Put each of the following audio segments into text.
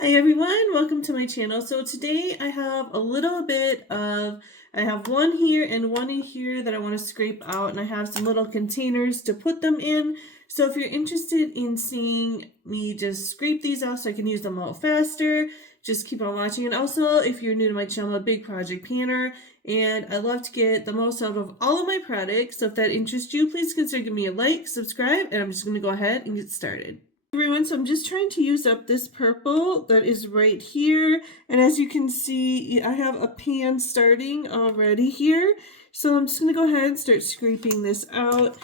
Hi everyone, welcome to my channel. So today I have I have one here and one in here that I want to scrape out, and I have some little containers to put them in. So if you're interested in seeing me just scrape these out so I can use them out faster, just keep on watching. And also, if you're new to my channel, I'm a big project planner and I love to get the most out of all of my products. So if that interests you, please consider giving me a like, subscribe, and I'm just going to go ahead and get started. Everyone, so I'm just trying to use up this purple that is right here, and as you can see I have a pan starting already here, so I'm just going to go ahead and start scraping this out.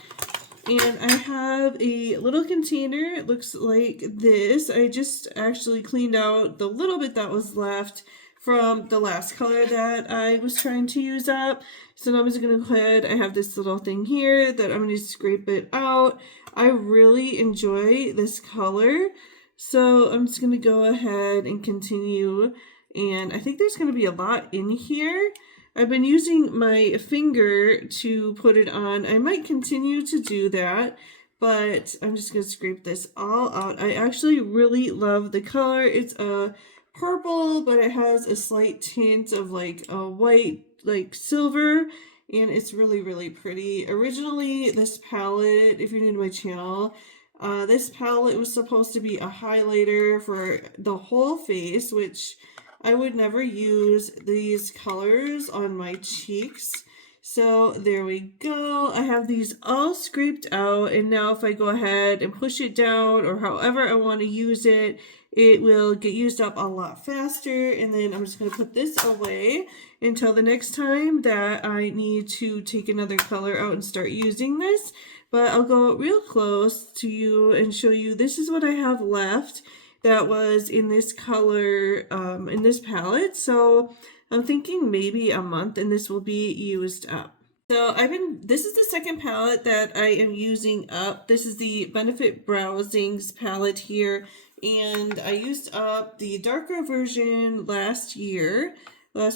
And I have a little container, it looks like this. I just actually cleaned out the little bit that was left from the last color that I was trying to use up. So now I'm just going to go ahead, I have this little thing here that I'm going to scrape it out. I really enjoy this color, so I'm just going to go ahead and continue. And I think there's going to be a lot in here. I've been using my finger to put it on. I might continue to do that, but I'm just going to scrape this all out. I actually really love the color. It's a purple, but it has a slight tint of like a white, like silver, and it's really, really pretty. Originally, this palette, if you're new to my channel, this palette was supposed to be a highlighter for the whole face, which I would never use these colors on my cheeks. So there we go. I have these all scraped out, and now if I go ahead and push it down or however I want to use it, it will get used up a lot faster. And then I'm just going to put this away until the next time that I need to take another color out and start using this. But I'll go real close to you and show you this is what I have left that was in this color, in this palette. So I'm thinking maybe a month and this will be used up. So this is the second palette that I am using up. This is the Benefit Browsings palette here. And I used up the darker version last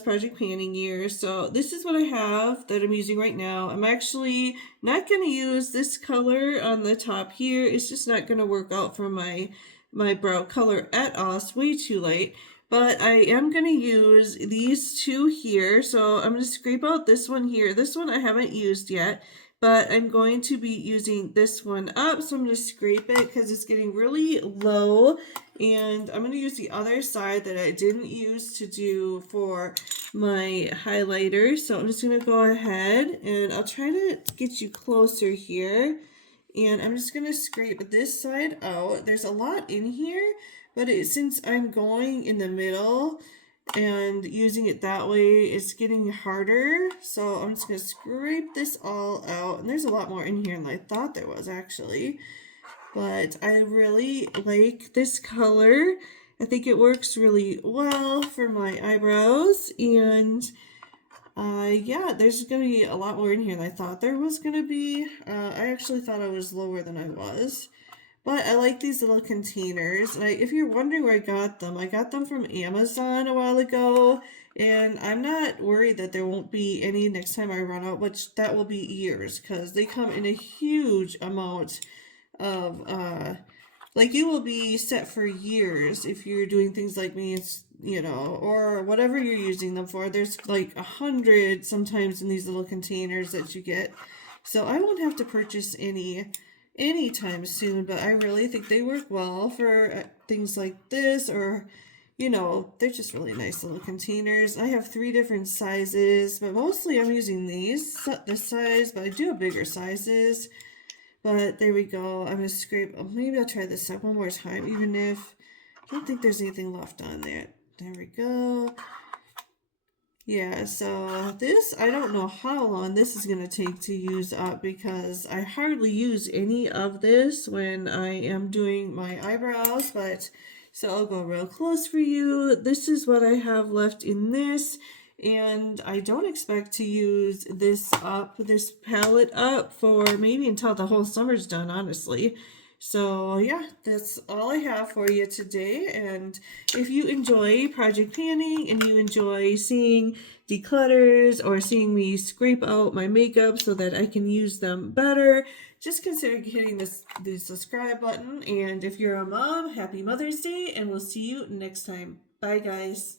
project planning year. So this is what I have that I'm using right now. I'm actually not going to use this color on the top here. It's just not going to work out for my brow color at all. It's way too light. But I am going to use these two here. So I'm going to scrape out this one here. This one I haven't used yet, but I'm going to be using this one up. So I'm going to scrape it because it's getting really low. And I'm going to use the other side that I didn't use to do for my highlighter. So I'm just going to go ahead and I'll try to get you closer here. And I'm just going to scrape this side out. There's a lot in here, but since I'm going in the middle and using it that way, it's getting harder. So I'm just going to scrape this all out. And there's a lot more in here than I thought there was actually. But I really like this color. I think it works really well for my eyebrows. And yeah, there's going to be a lot more in here than I thought there was going to be. I actually thought I was lower than I was. But I like these little containers. And if you're wondering where I got them from Amazon a while ago. And I'm not worried that there won't be any next time I run out, which that will be years. Because they come in a huge amount of, like you will be set for years if you're doing things like me. It's, you know, or whatever you're using them for. There's like 100 sometimes in these little containers that you get. So I won't have to purchase any anytime soon, but I really think they work well for things like this, or, you know, they're just really nice little containers. I have 3 different sizes, but mostly I'm using this size, but I do have bigger sizes. But there we go. I'm going to scrape. Oh, maybe I'll try this up one more time, even if I don't think there's anything left on there. There we go. Yeah, so this, I don't know how long this is going to take to use up because I hardly use any of this when I am doing my eyebrows, but so I'll go real close for you. This is what I have left in this, and I don't expect to use this palette up for maybe until the whole summer's done, honestly. So yeah, that's all I have for you today. And if you enjoy project panning and you enjoy seeing declutters or seeing me scrape out my makeup so that I can use them better, just consider hitting the subscribe button. And if you're a mom, happy Mother's Day, and we'll see you next time. Bye guys.